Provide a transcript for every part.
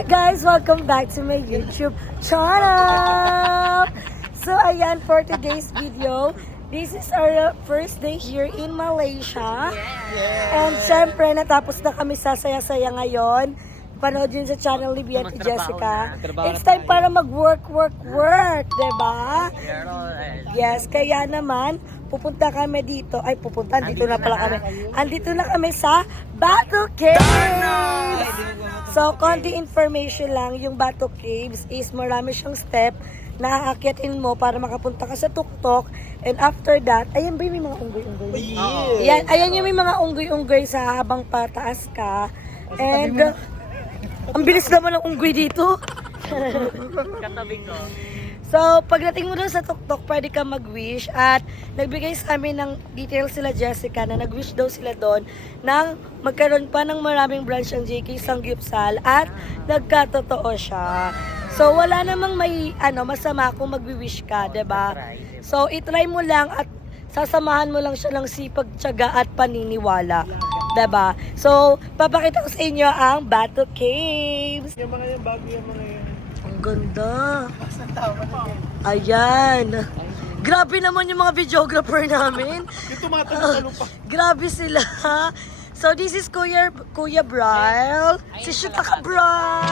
Hi guys! Welcome back to my YouTube channel! So ayan, for today's video, this is our first day here in Malaysia. And syempre, natapos na kami sa saya-saya ngayon. Panood yun sa channel ni Bea at Jessica. It's time para mag-work. Diba? Yes, kaya naman, pupunta kami dito. Ay, andito na pala kami. Andito na kami sa Batu Caves! So, konti information lang, yung Batu Caves is marami siyang step na aakyatin mo para makapunta ka sa tuktok. And after that, ayan ba yung may mga unggoy-unggoy? Yeah. Ayan yung may mga unggoy-unggoy sa habang pataas ka. And ang bilis naman ng unggoy dito. Katabi ko. So, pagdating mo doon sa tuktok, pwede ka mag-wish. At nagbigay sa amin ng details sila Jessica na nag-wish daw sila doon nang magkaroon pa ng maraming branch ang JK Sanggupsal at nagkatotoo siya. So, wala namang may masama kung mag-wish ka, 'di ba? So, itry mo lang at sasamahan mo lang siya ng sipag, tiyaga at paniniwala. 'Di ba? So, papakita ko sa inyo ang Batu Caves. Yung mga yan, bago yung mga yan. Ang ganda. Ayan. Grabe naman yung mga videographer namin. Yung tumatalo-talo pa. Grabe sila. So, this is Kuya Brian. Si Shuta ka, Brian.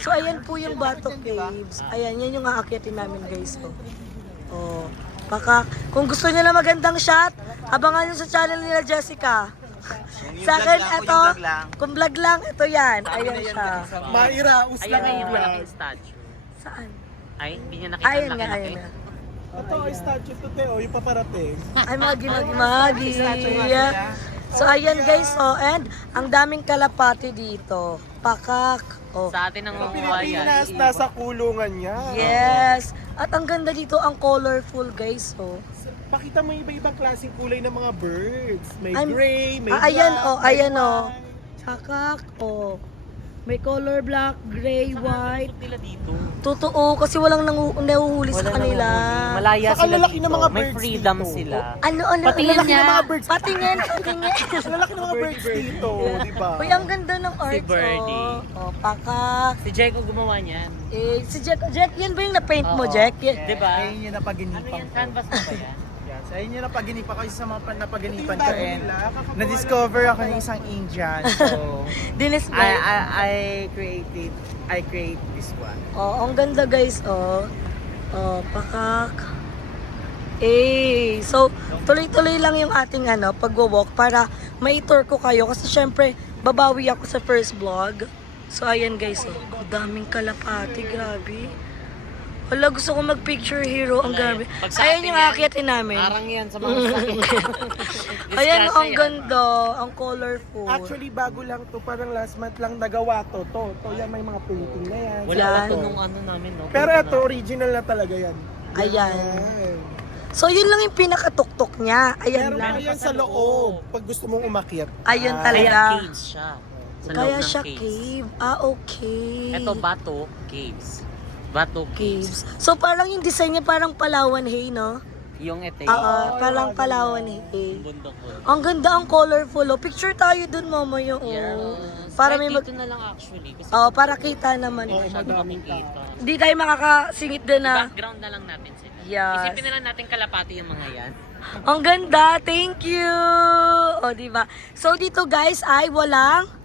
So, ayan po yung Batu Caves. Ayan, yan yung aakyatin namin, guys. Oh. Baka, kung gusto niyo na magandang shot, abangan nyo sa channel nila Jessica. Sa akin, ito, kung vlog lang, ito yan. Ayan siya. Mairaos Ayan lang na yung yan. malaking statue. Saan? Ay, hindi niya nakita Ayan ang nga, laki-laki. ayan nga. Ito ay statue to, Teo, yung paparating. Ay, magi. So, ayan guys, and ang daming kalapati dito. Pakak. Oh. Sa atin ang Pilipinas, buhayan. nasa kulungan niya. Yes. At ang ganda dito, ang colorful guys, oh. Pakita mo yung iba-ibang klaseng kulay ng mga birds. May I'm- gray, may ayan, black, oh, may ayan, oh. white. Pakak, oh. May color black, gray, white. Ikot nila dito. Totoo, kasi walang nahuhuli sa kanila. Malaya Sa sila kalalaki dito. ng mga May birds freedom dito. sila. Ano, Patingin Lalaki niya. ng mga birds. Patingin. Ang lalaki ng mga birds dito, di ba? Uy, ang ganda ng art, Birdie. oh. Oh, pakak. Si Jeko gumawa niyan. Eh, si Jack, yan ba yung na-paint mo, Oo. Jack? Di ba? Ayun yung napaginipan Ano yan? ko. Canvas mo ba yan? Yes, ayun yung napaginipan ko isa sa mga napaginipan Ito ko yung bago and nila, kakagawa na-discover ako ng isang Indian. So, Dinis I create this one. Oh, ang ganda guys, oh. Oh, pakak. Eh, so tuloy-tuloy lang yung ating pagwo-walk para ma-tour ko kayo kasi syempre babawi ako sa first vlog. So ayan guys, oh. Ang daming kalapati, grabe. Wala, gusto ko mag-picture hero, ang grabe. Pag sa Ayan atin yung yan, aakyatin namin. Parang yan sa mga sakit. Ayan, Disgrasya ang yan. ganda, ang colorful. Actually, bago lang to, parang last month lang nagawa to. To yan, may mga painting na yan. Wala Yan. pa to nung ano namin, no? Pero ito, original na talaga yan. Ayan. Yan. So yun lang yung pinakatuktok niya. Ayan Meron lang. pa yan sa loob, pag gusto mong umakyat. Ayun Kaya talaga. caves siya. Sa loob Kaya ng siya caves. cave. Ah, okay. Ito, Batu Caves. Batu Caves. Caves. So parang yung design niya parang Palawan Hay, no? Yung ete. Oo, parang Palawan Hay. Bundok ko. Ang ganda, ang colorful. Oh. Picture tayo dun, mamaya. Oh. Yes. Para may Dito na lang actually. Kasi Oh, para kita naman. Oo, masyado madaming makikita. Hindi tayo makakasingit din na. Background na lang natin sila. Yes. Isipin na lang natin kalapati yung mga yan. Ang ganda, thank you. O, diba? So dito guys ay walang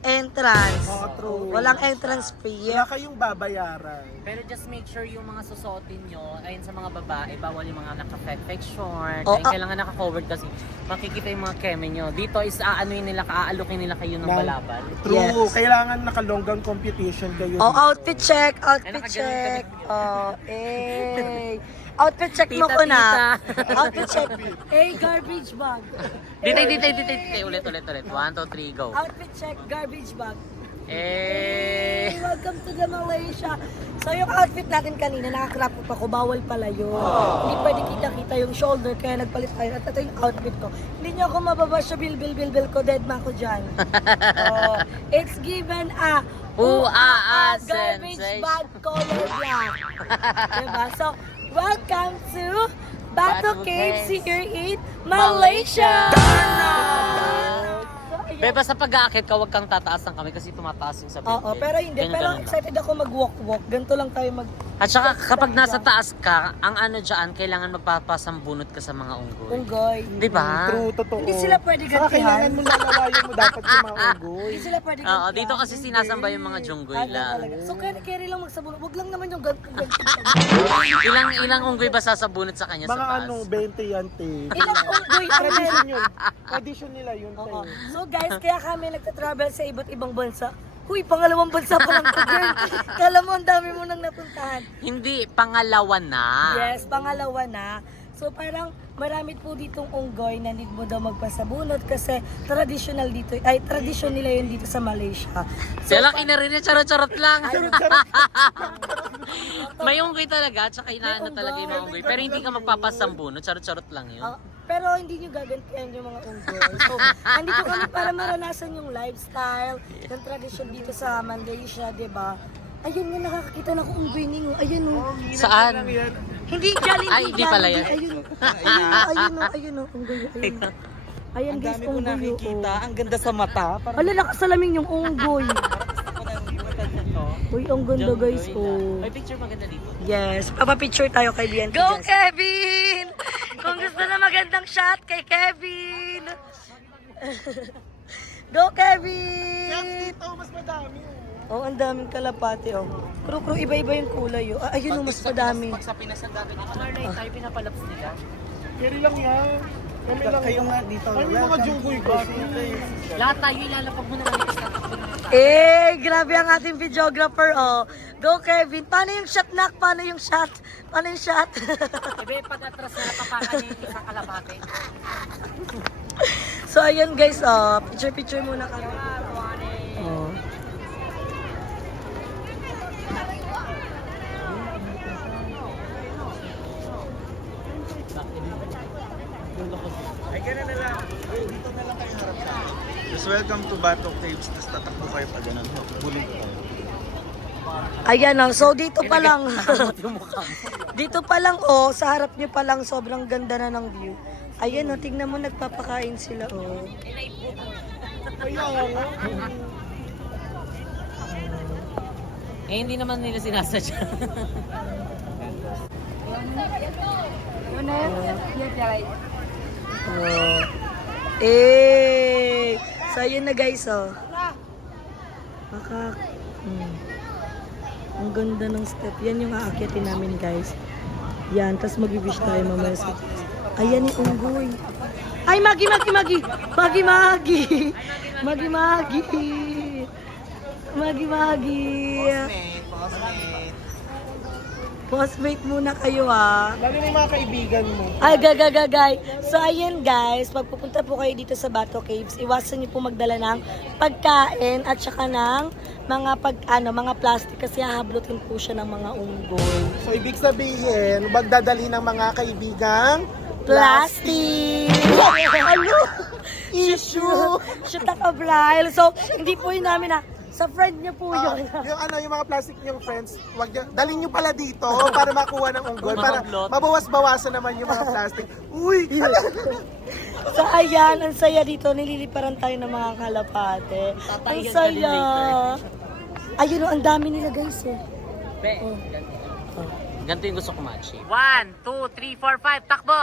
entrance. Oh, true. Walang entrance fee. Wala kayong babayaran. Pero just make sure yung mga susuotin nyo, ayun sa mga babae, bawal yung mga naka-fake short. Oh, Ayun, kailangan naka-covered kasi makikita yung mga keme nyo. Dito is aanuin nila, aalukin nila kayo ng Ng- balabal. True. Yes. Kailangan nakalonggang computation kayo. Oh, dito. outfit check, outfit Ay, nakaganon check. ka Oh, eh. Outfit check mo Tita, ko na. tita. Outfit check. Eh, garbage bag. Dito. Ulit. 1, 2, 3, go. Outfit check, garbage bag. Eh. Welcome to the Malaysia. So yung outfit natin kanina, nakakrap up ako, bawal pala yun. Hindi pwede kita-kita yung shoulder, kaya nagpalit tayo. At ito yung outfit ko. Hindi nyo ako mababasya, bil ko, dead man ko dyan. Oh, it's given a garbage sensation. bag color black. Diba? So, welcome to Batu Batu Caves Caves. here in Malaysia! So, Be, basta pag-aakit ka, huwag kang tataas ng kamay kasi tumataas yung sa building. Oo, pero hindi. Ganyan, Pero ganun lang. excited ako mag-walk-walk. Ganito lang tayo mag... At saka kapag nasa taas ka, ang ano dyan, kailangan magpapasambunot ka sa mga unggoy. Unggoy. Di ba? True, totoo. Hindi sila pwede Saka kailangan gantihan. mo lalawayan mo dapat yung mga unggoy. Hindi sila pwede Oo, gantihan. dito kasi sinasamba yung mga junggoy lang. So, carry lang magsabunot. Huwag lang naman yung ganito. Ilang unggoy ba sasabunot sa kanya Mga sa taas? 20 yan, te. Ilang unggoy ang Tradition yun. Tradition nila yun, te. Oo. So guys, kaya kami nagta-travel sa iba't ibang bansa. Huy, pangalawang bansa pa lang to, girl. Kala mo, ang dami mo nang napuntahan. Hindi, pangalawa na. Yes, pangalawa na. So parang marami po ditong unggoy na need mo daw magpasabunot kasi traditional dito, ay tradition nila yun dito sa Malaysia. So, Sila kinarinig, charot-charot lang. May unggoy talaga, tsaka inaano May talaga yung mga unggoy. Pero hindi ka magpapasambunot, charot-charot lang yun. pero hindi nyo gagantihan yung mga unggoy. So, andito kami para maranasan yung lifestyle, yung tradition dito sa Malaysia, di ba? Ayun nga, nakakakita na ko unggoy ninyo. Ayun o. Saan? Hindi Jollibee. Ay, hindi pala yan. Ayun o. Ayun o. Unggoy. Ayun o. Ayan guys, unggoy o. Ang ganda sa mata. Ala, nakasalamin yung unggoy. Uy, ang ganda guys oh. May picture maganda dito. Yes, papapicture tayo kay Bianca. Go Kevin! Kung gusto na magandang shot kay Kevin! Go Kevin! Dito, mas madami. Oh, ang daming kalapate oh. Kru-kru, iba-iba yung kulay oh. Ayun oh, mas madami. Pag sa Pinas ang dami dito. Mga night tayo pinapalaps nila. Carry lang yan. Kami lang. Kayo nga dito. Ay, yung mga junggoy ko. Lahat tayo ilalapag mo na lang kasi tatakbo na tayo. Grabe ang ating videographer oh. Go Kevin! Paano yung shot nak? Paano yung shot? Paano yung shot? Ebe, pag atras na napapakan yung isang kalapate. So ayun guys oh, picture muna kami. Oh. Ay, gano'n na lang. Dito na lang kayo harap sa akin. Just welcome to Batok Caves. Tapos tatakbo kayo pa ganun. Buling ko. Ayan oh, so dito pa lang. Dito pa lang oh, sa harap niyo pa lang sobrang ganda na ng view. Ayan oh, tingnan mo nagpapakain sila oh. Kaya nga. Eh, hindi naman nila sinasadya. Oh. So ayun na guys oh. Ang ganda ng step. Yan yung aakyatin namin guys. Yan, tapos mag-wish tayo mamaya sa... Ayan yung unggoy. Ay, Magi! Postmate muna kayo ah. Lalo na yung mga kaibigan mo. Ay, gagagagay. So, ayan guys, pag pupunta po kayo dito sa Batok Caves, iwasan niyo po magdala ng pagkain at saka ng mga plastic kasi hahablutin po siya ng mga unggoy. So, ibig sabihin, magdadali ng mga kaibigang Plastic! Ano? Issue! Shoot na kabrail. So, hindi po yun namin sa friend niya po yun. yung mga plastic niyong friends, dalhin niyo pala dito para makuha ng unggoy. Para mabawas-bawasan naman yung mga plastic. Uy! So, ayan, ang saya dito. Nililiparan tayo ng mga kalapate. Ang Tatayan ka din saya. later. Ayun, ang dami nila guys. Be, ganito yung gusto ko ma-achieve. 1, 2, 3, 4, 5, takbo!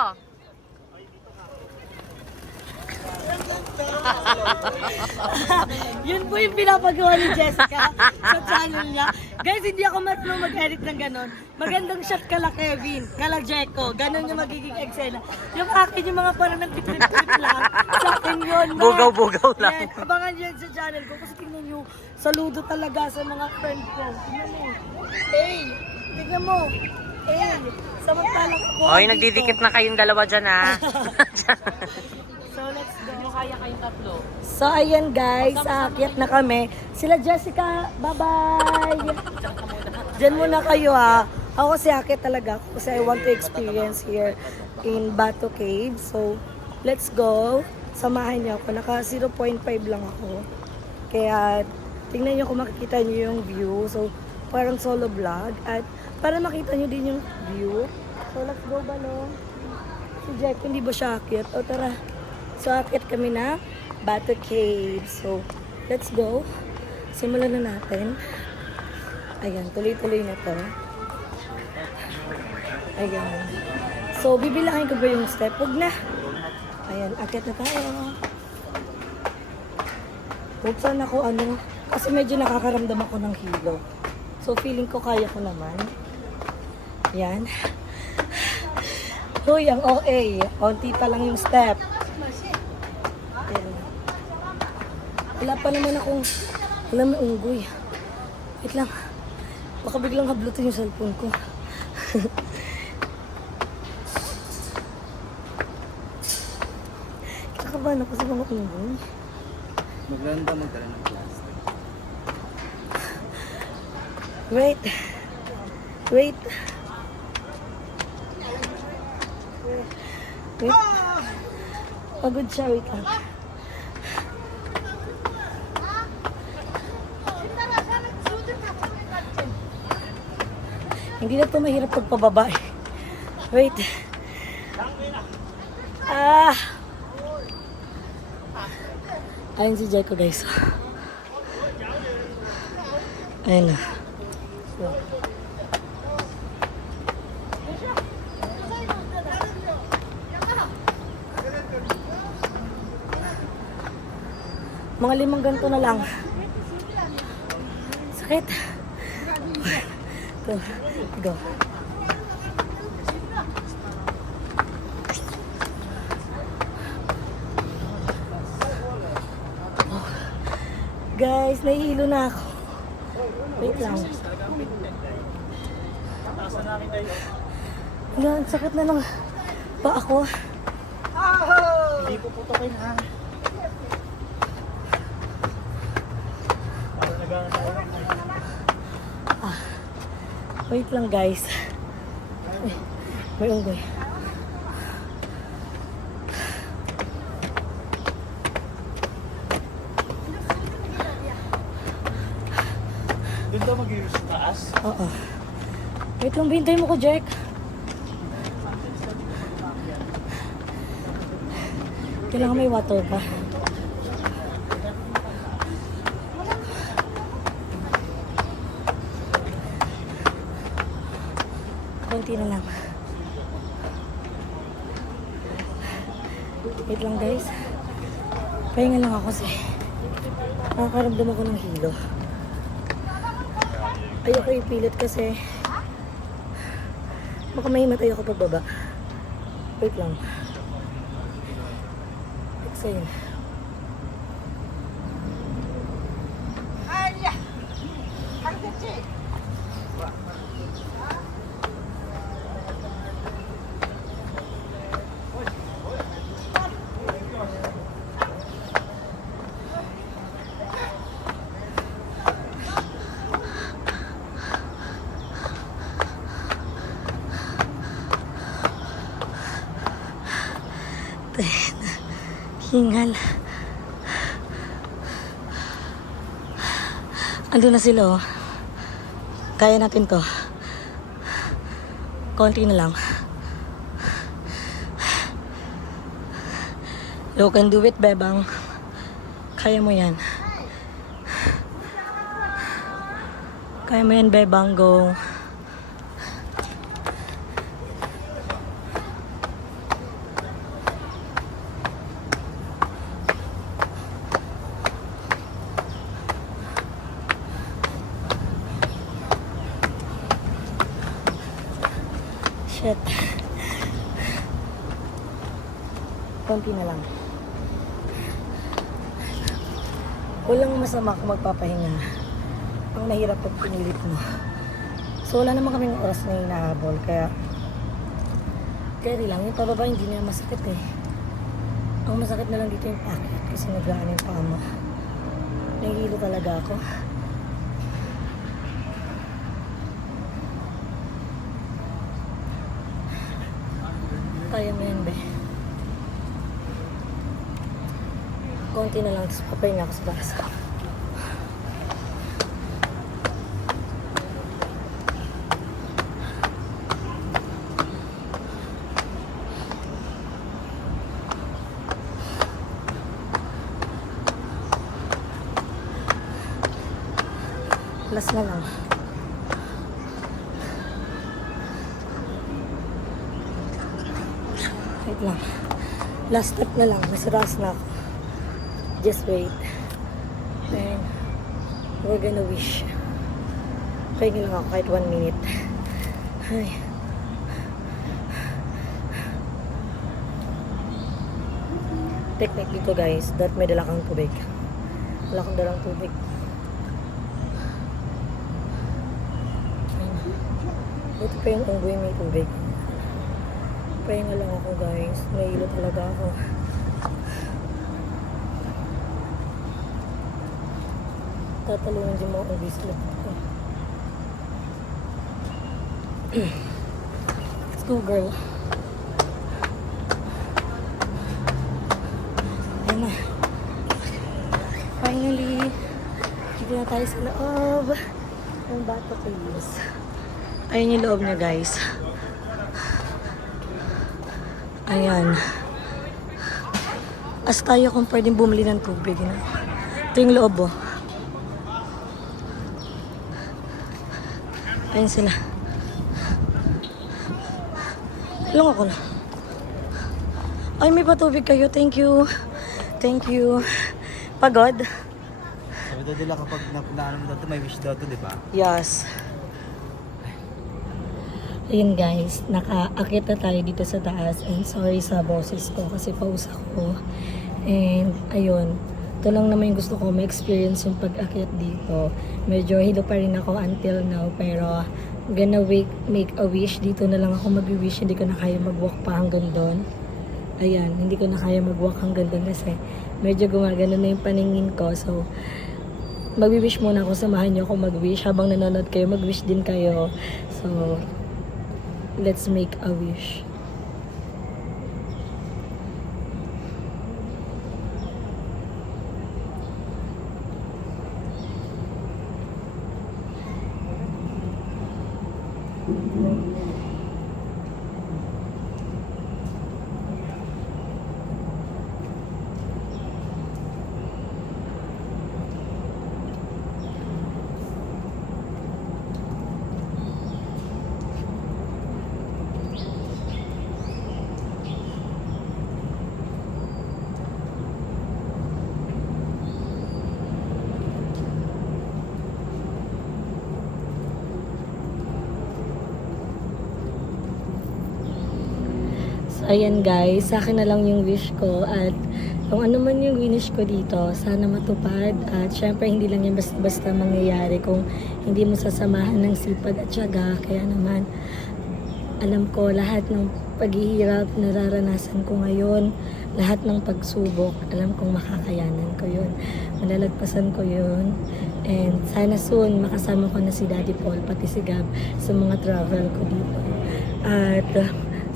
Yun po yung pinapagawa ni Jessica sa channel niya. Guys, hindi ako marunong mag-edit ng ganon. Magandang shot kala Kevin, kala Jeko. Ganon yung magiging eksena. Yung akin, yung mga parang nagtitrip-trip lang. Sa akin yun. na. Bugaw-bugaw lang. Yan, abangan yan sa channel ko. Kasi tingnan nyo, saludo talaga sa mga friend ko. Tingnan mo. Hey! Tingnan mo. Hey! Samantalang ako. Hoy, dito. nagdidikit na kayong dalawa dyan ha. So, let's go. Ano kaya kayong tatlo? So, ayan guys, aakyat na kami. Sila Jessica, bye-bye! Diyan muna kayo ha. Ako kasi aakyat talaga ako kasi I want to experience here in Batok Cave. So, let's go. Samahan niyo ako. Naka 0.5 lang ako. Kaya, tingnan niyo kung makikita niyo yung view. So, parang solo vlog. At para makita niyo din yung view. So, let's go, Balong. Si Jack, hindi ba siya aakyat? O, tara. So, aakyat kami na. Bato Cave. So, let's go. Simulan na natin. Ayan, tuloy-tuloy na to. Ayan. So, bibilangin ko ba yung step? Huwag na. Ayan, akit na tayo. Huwag sana ako kasi medyo nakakaramdam ako ng hilo. So, feeling ko kaya ko naman. Ayan. Hoy, ang OA. Onti pa lang yung step. Ayan. Wala pa naman akong, may unggoy. Wait lang. Baka biglang hablutin yung cellphone ko. Kakabahan ako sa mga unggoy. Maganda magdala ng plastic. Wait. Wait. Pagod siya. Wait lang. Hindi na ito mahirap pagpababa eh. Wait. Ayun si Jeko guys. Ayun na. So. Mga 5 ganito na lang. Sakit. Go. Go. Oh. Guys, nahihilo na ako. Wait lang. Wala, ang sakit na lang pa ako. Hindi po putokin ha. Wait lang guys. Ay, may unggoy. Doon daw mag-iwas sa taas. Oo. Wait lang, bintay mo ko, Jack. Kailangan may water ka. Konti na lang. Wait lang guys. Pahinga lang ako kasi nakakaramdam ako ng hilo. Ayoko ipilit kasi baka mahimatay ako pagbaba. Wait lang. Exhale. Hingal. Ando na sila oh. Kaya natin to. Konti na lang. You can do it, bebang. Kaya mo yan. Kaya mo yan, bebang. Go. Shit. Konti na lang. Walang masama kung magpapahinga. Ang mahirap pag pinilit mo. So wala naman kaming oras na hinahabol. Kaya carry lang. Yung pababa hindi na masakit eh. Ang masakit na lang dito yung packet. Kasi naglaan yung paa mo. Nahihilo talaga ako. Kaya mo yan, be. Konti na lang, tapos papahinga ako sa basa. Last na lang. Wait lang. Last step na lang. Nasa taas na ako. Just wait. Then, we're gonna wish. Pahinga lang ako kahit 1 minute. Ay. Technique dito guys, that may dala kang tubig. Wala akong dalang tubig. Ito pa yung unggoy may tubig. Pahinga lang ako guys. Nahilo talaga ako. Tatalungan din mga unggoy sa lapit ko. Let's go girl. Ayan na. Finally, dito na tayo sa loob ng Bato Caves. Ayan yung loob niya guys. Ayan. As tayo kung pwedeng bumili ng tubig. Na. Ito yung loob oh. Ayan sila. Lang ako na. Ay, may patubig kayo. Thank you. Thank you. Pagod? Sabi daw nila kapag naano mo daw may wish daw to, di ba? Yes. Ayun guys, nakaakit na tayo dito sa taas and sorry sa boses ko kasi paus ako. And ayun, ito lang naman yung gusto ko ma-experience yung pag-akit dito. Medyo hilo pa rin ako until now pero gonna make a wish. Dito na lang ako mag-wish, hindi ko na kaya mag-walk pa hanggang doon. Ayan, hindi ko na kaya mag-walk hanggang doon kasi medyo gumagano na yung paningin ko. So, mag-wish muna ako, samahan niyo ako mag-wish. Habang nanonood kayo, mag-wish din kayo. So, let's make a wish. Ayan guys, sa akin na lang yung wish ko at kung ano man yung wish ko dito, sana matupad at syempre hindi lang yan basta mangyayari kung hindi mo sasamahan ng sipag at syaga. Kaya naman, alam ko lahat ng paghihirap nararanasan ko ngayon, lahat ng pagsubok, alam kong makakayanan ko yun. Malalagpasan ko yun. And sana soon makasama ko na si Daddy Paul pati si Gab sa mga travel ko dito. At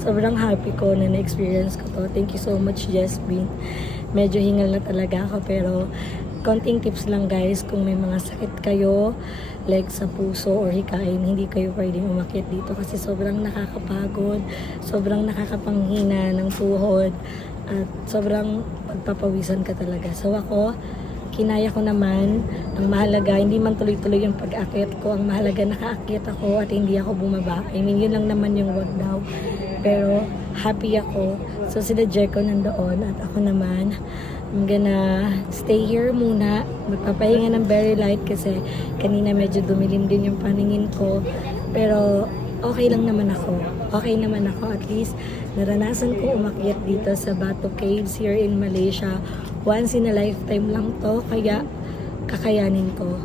sobrang happy ko na na-experience ko to. Thank you so much, Jasmine. Medyo hingal na talaga ako pero konting tips lang guys, kung may mga sakit kayo like sa puso or hikain, hindi kayo pwedeng umakyat dito kasi sobrang nakakapagod, sobrang nakakapanghina ng tuhod at sobrang pagpapawisan ka talaga. So ako, kinaya ko naman. Ang mahalaga, hindi man tuloy-tuloy yung pag-akit ko. Ang mahalaga, naka-akit ako at hindi ako bumaba. I mean, yun lang naman yung wag daw. Pero happy ako. So sila Jericho nandoon at ako naman, I'm gonna stay here muna. Magpapahinga ng very light kasi kanina medyo dumilim din yung paningin ko. Pero okay lang naman ako. Okay naman ako. At least naranasan ko umakyat dito sa Bato Caves here in Malaysia. Once in a lifetime lang to. Kaya kakayanin ko.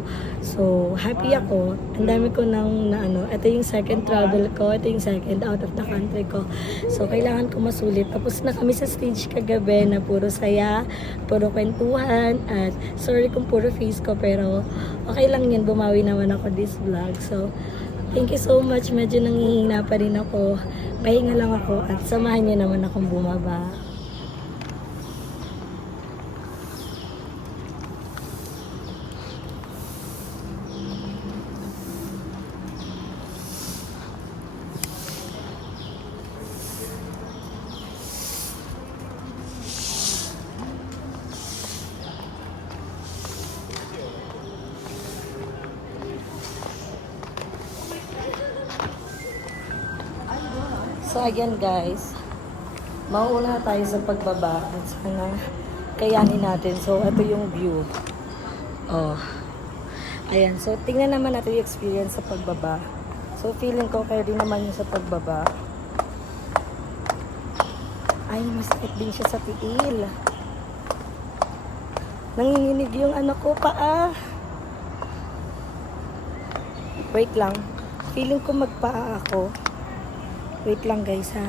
So, happy ako. Ang dami ko nang ito yung second travel ko, ito yung second out of the country ko. So, kailangan ko masulit. Tapos na kami sa stage kagabi na puro saya, puro kwentuhan, at sorry kung puro face ko, pero okay lang yan, bumawi naman ako this vlog. So, thank you so much. Medyo nangihina pa rin ako. Pahinga lang ako at samahan niyo naman akong bumaba. So again guys, mauuna tayo sa pagbaba at sana kayanin natin. So ito yung view. Oh. Ayan, so tingnan naman natin yung experience sa pagbaba. So feeling ko kaya din naman yung sa pagbaba. Ay, masakit din siya sa tiil. Nanginginig yung ano ko paa. Wait lang. Feeling ko magpaa ako. Wait lang guys ha.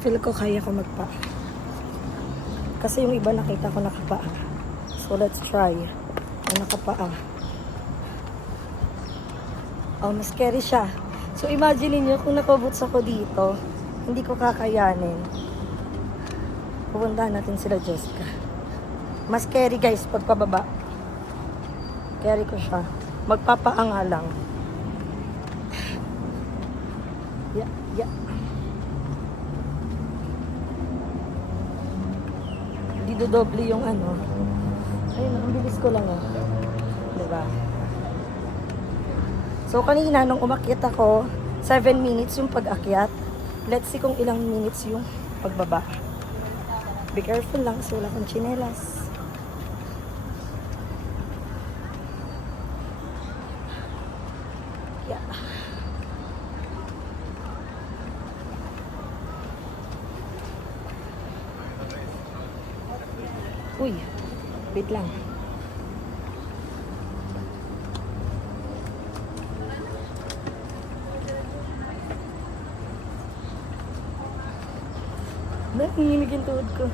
Feel ko kaya ko magpaa. Kasi yung iba nakita ko nakapaa. So let's try. Nakapaa. Oh, mas scary siya. So imagine niyo kung nakaboots ako dito, hindi ko kakayanin. Pupuntahan natin sila Jessica. Mas scary guys pag pababa. Scary ko siya. Magpapaanga lang. Yeah, yeah. Hindi dodoble yung ano. Ayun, ang bilis ko lang eh. Diba? So, kanina nung umakyat ako, 7 minutes yung pag-akyat. Let's see kung ilang minutes yung pagbaba. Be careful lang, so wala kang tsinelas. Yeah. Uy, wait lang. Nanginginig yung tuhod ko.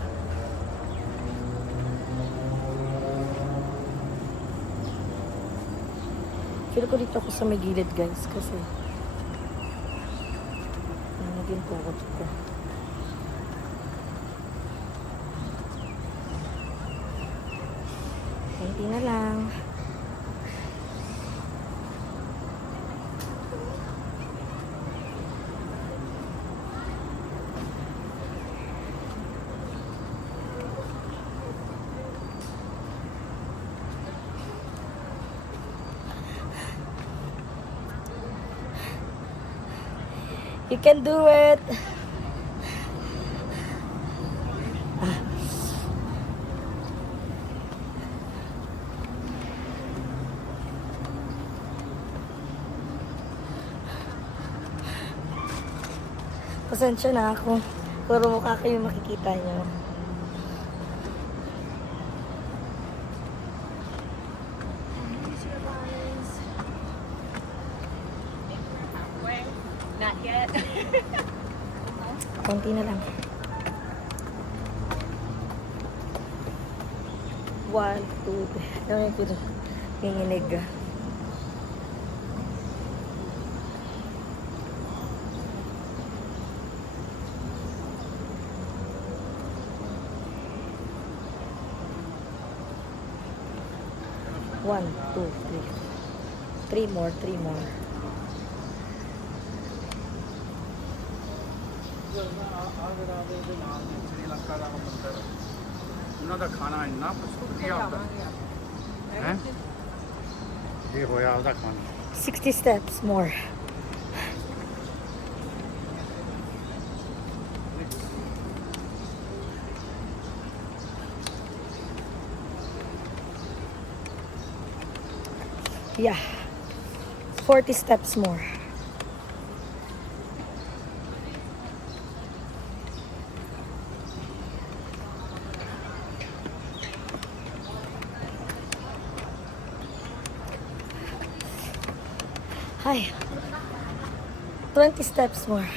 Feel ko dito ako sa may gilid guys kasi nanginginig yung tuhod ko. Konti na lang. You can do it. Pasensya na ako. Puro mukha kayo makikita nyo. Not yet. Konti na lang. 1, 2, 3. Ano yung pito? Nanginig. One, two, three. 3 more, 3 more. श्रीलंका का मंदिर उन्होंने खाना इन्ना पसंद किया होता है ये होया ਉਹਦਾ ਖਾਣਾ 60 steps more. Yeah. 40 steps more. Hi. 20 steps more.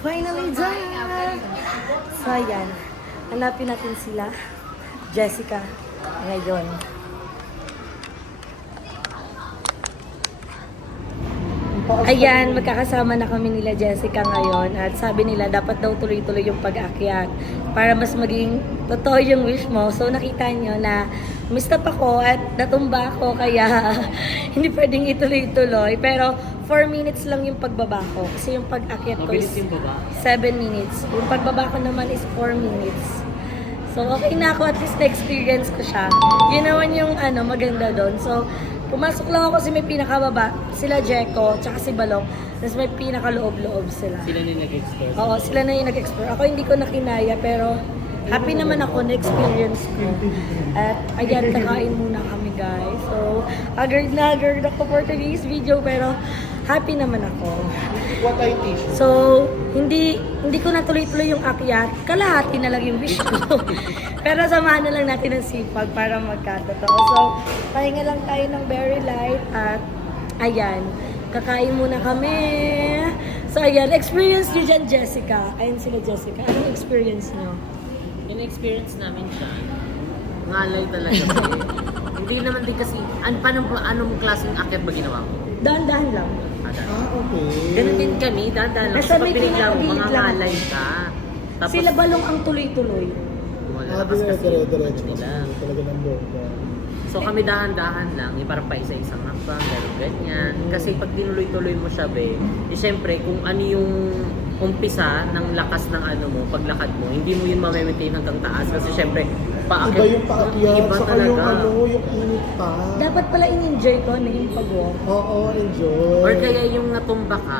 Finally done! So, ayan. Hanapin natin sila. Jessica. Ngayon. Ayan, magkakasama na kami nila Jessica ngayon. At sabi nila, dapat daw tuloy-tuloy yung pag-aakyat para mas maging totoo yung wish mo. So, nakita nyo na mistap ako at natumba ako. Kaya, hindi pwedeng ituloy-tuloy. Pero, 4 minutes lang yung pagbaba ko. Kasi yung pag-akyat ko is Mabilis yung baba. 7 minutes. Yung pagbaba ko naman is 4 minutes. So, okay na ako. At least na-experience ko siya. Yun naman yung maganda doon. So, pumasok lang ako kasi may pinakababa. Sila Jeko, tsaka si Balong. Tapos may pinakaloob-loob sila. Sila na yung nag-explore. Oo, sila na yung nag-explore. Ako hindi ko nakinaya, pero happy naman ako na experience ko. At ayan, kakain muna kami guys. So, haggard ako for today's video, pero happy naman ako. What I teach? So, hindi ko natuloy-tuloy yung akyat. Kalahati na lang yung wish ko. Pero samahan na lang natin ang sipag para magkatotoo. So, pahinga lang tayo ng very light at ayan, kakain muna kami. So, ayan, experience nyo dyan, Jessica. Ayun sila, Jessica. Anong experience nyo? Yung experience namin siya, ngalay talaga. Hindi naman din kasi, anong klaseng akyat ba ginawa mo? Dahan-dahan lang. Okay. Ganun din kami, dahan-dahan lang. Basta Sa may piniglaw mo, mga pinakagilid lang. ngalay ka. Tapos, Sila Balong ang tuloy-tuloy. lumalakas kasi yung Dire-diretso nila. talaga ng bongga. So kami dahan-dahan lang, yung parang pa isa-isang hakbang, gano'n ganyan. Kasi pag tinuloy-tuloy mo siya, be, siyempre kung ano yung umpisa ng lakas ng mo, paglakad mo, hindi mo yun ma-maintain hanggang taas. Kasi siyempre, Iba yung paakyat, iba saka yung talaga. yung init pa. Dapat pala in-enjoy ko, naging pag-walk. Oo, enjoy. Or kaya yung natumba ka,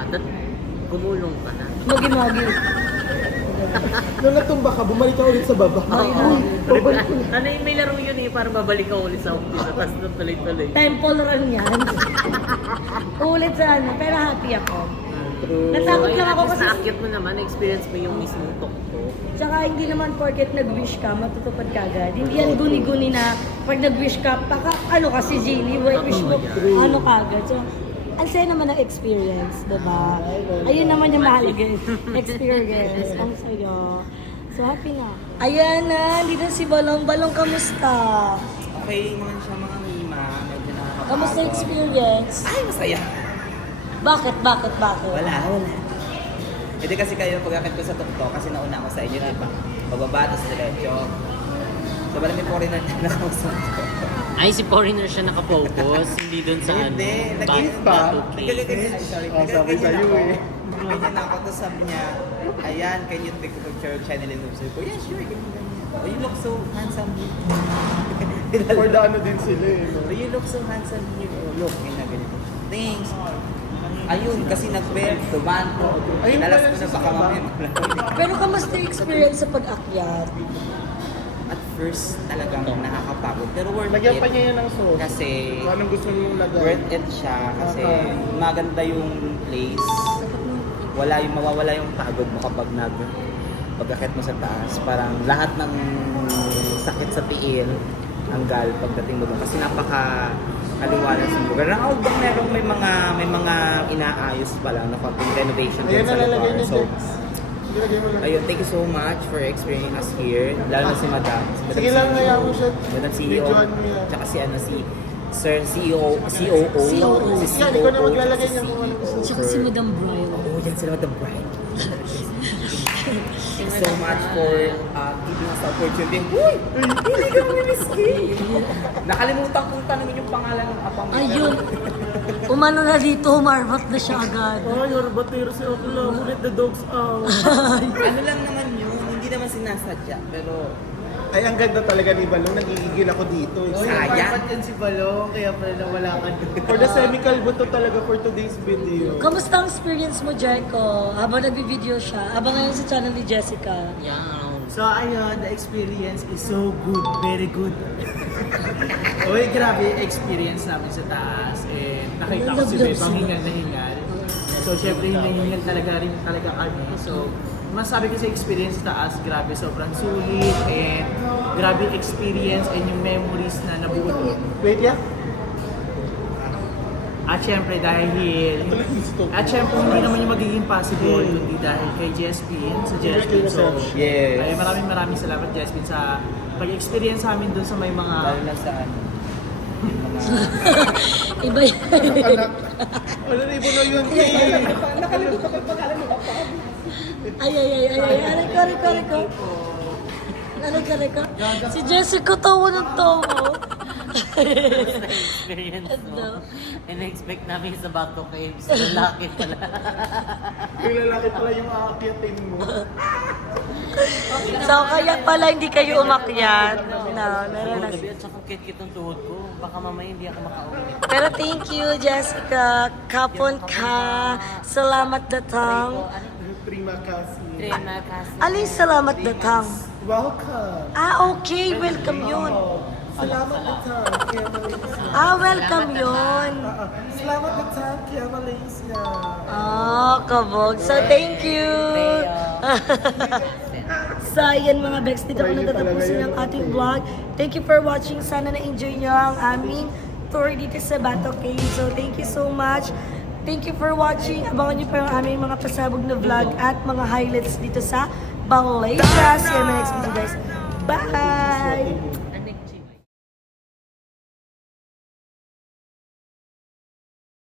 gumulong ka na. Magi-magi. Nung natumba ka, bumalik ka ulit sa baba. Oo. Babalik ulit. Ano yung may laro yun parang babalik ka ulit sa umpisa, tapos tuloy-tuloy. Temple run yan. Ulit sa pero happy ako. Natakot lang ako kasi, Nakakit mo naman, na-experience mo yung mismong tuktok. tsaka hindi naman porket nag-wish ka, matutupad ka agad. Hindi yan guni-guni na pag nag-wish ka, kasi Jaylee, wish mo, ka agad. So, ang saya naman ng experience, diba? Ayun naman yung mahalaga, experience. Ang saya. So, happy na. Ayan na, dito si Balong. Balong, kamusta? Okay naman siya mga mima, medyo nakakapagod. Kamusta yung experience? Ay, masaya. Bakit? Wala. Hindi kasi kayo pag-akit ko sa tuktok kasi nauna ako sa inyo, di ba? Pababa, tapos diretso. So, wala may foreigner na nakausap ko. Ay, si foreigner siya nakafocus, hindi dun sa Hindi, nag-iis pa? Nagkaganyan, ay sorry, Oh, sabi nagkaganyan sa'yo ako. eh. Ganyan ako, tapos sabi niya, ayan, can you take a picture of Channel and Sabi ko, yeah, sure, ganyan. Oh, you look so handsome. For the ano din sila eh. no? Oh, you look so handsome. You look, ganyan. Thanks. Ayun, kasi nag-bear, dumaan ko. Ayun Inalas pala ko na sa baka baba. mamaya. Pero kamusta yung experience sa pag-akyat? At first, talagang nakakapagod. Pero worth Lagyan it. pa niya yan ng sauce. Kasi Kung anong gusto nyo lagay. worth it siya. Kasi maganda yung place. Mawawala yung pagod mo kapag pag-akit mo sa taas. Parang lahat ng sakit sa tiil hanggal pagdating mo doon. Kasi napaka aliwalas ng lugar. Although may mga inaayos pa lang na konting renovation Ayan din sa na lalagay lugar. niya. So, Ilagay mo lang. ayun, thank you so much for experiencing us here. Lalo na si Madam. Sige lang, hayaan mo siya. Madam CEO. Videoan mo yan. Tsaka si Sir COO. COO. COO. Si Yan, ikaw na maglalagay niya kung ano gusto. Tsaka si Madam Brian. Oo, yan sila Madam Brian. Thank you so much for giving us the opportunity. Uy! Hindi ka mimiski! Nakalimutan kong tanongin yung pangalan ng apang mo. Ayun. Umano na dito, humarbat na siya agad. Ay, harbatero si Okla. Let the dogs out. Ano lang naman yun, hindi naman sinasadya. Pero Ay, ang ganda talaga ni Balong. Nagigigil ako dito. sayang. yan si Balong, kaya pala nawala ka dito. For the semi-calbuto talaga for today's video. Kamusta ang experience mo, Jericho? Habang nag-video siya, habang ngayon sa channel ni Jessica. Yan. So ayun, the experience is so good, very good. Uy, grabe yung experience namin sa taas. And nakita ko si Bebang hingal na hingal. So syempre hingal talaga kami. So masabi ko sa experience sa taas, grabe, sobrang sulit and grabe yung experience and yung memories na nabuo doon. Wait, yeah? At syempre hindi naman yung magiging possible kundi dahil kay Jespin, sa Jespin. So, Yes. ay maraming salamat Jespin sa pag-experience sa amin doon sa may mga Lalo na sa ano. yung mga Iba yun. Anak. Wala na ibo na yun. Nakalimutan ko yung pangalan mo. Ay. Ano ka? Si Jessica tawa ng tawa. Basta experience mo. In-expect namin sa Bato Caves. Lalaki pala. Yung lalaki pala yung aakyatin mo. So, kaya pala hindi kayo umakyat. No, naranas. Gabi at saka kit-kit ng tuhod ko. Baka mamaya hindi ako makauwi. Pero thank you, Jessica. Kapon ka. Salamat datang. Terima kasih. Trema kasi. Alin salamat datang? Welcome. Okay. Welcome yun. Salamat datang kaya Malaysia. Welcome yun. Salamat datang kaya Malaysia. Kabog. So, thank you. So, ayan mga Bex, dito ko natatapusin ang ating vlog. Thank you for watching. Sana na-enjoy nyo ang aming tour dito sa Bato Cave. So, thank you so much. Thank you for watching. Abangan nyo pa yung aming mga pasabog na vlog at mga highlights dito sa Malaysia. See you in my next video, guys. Bye!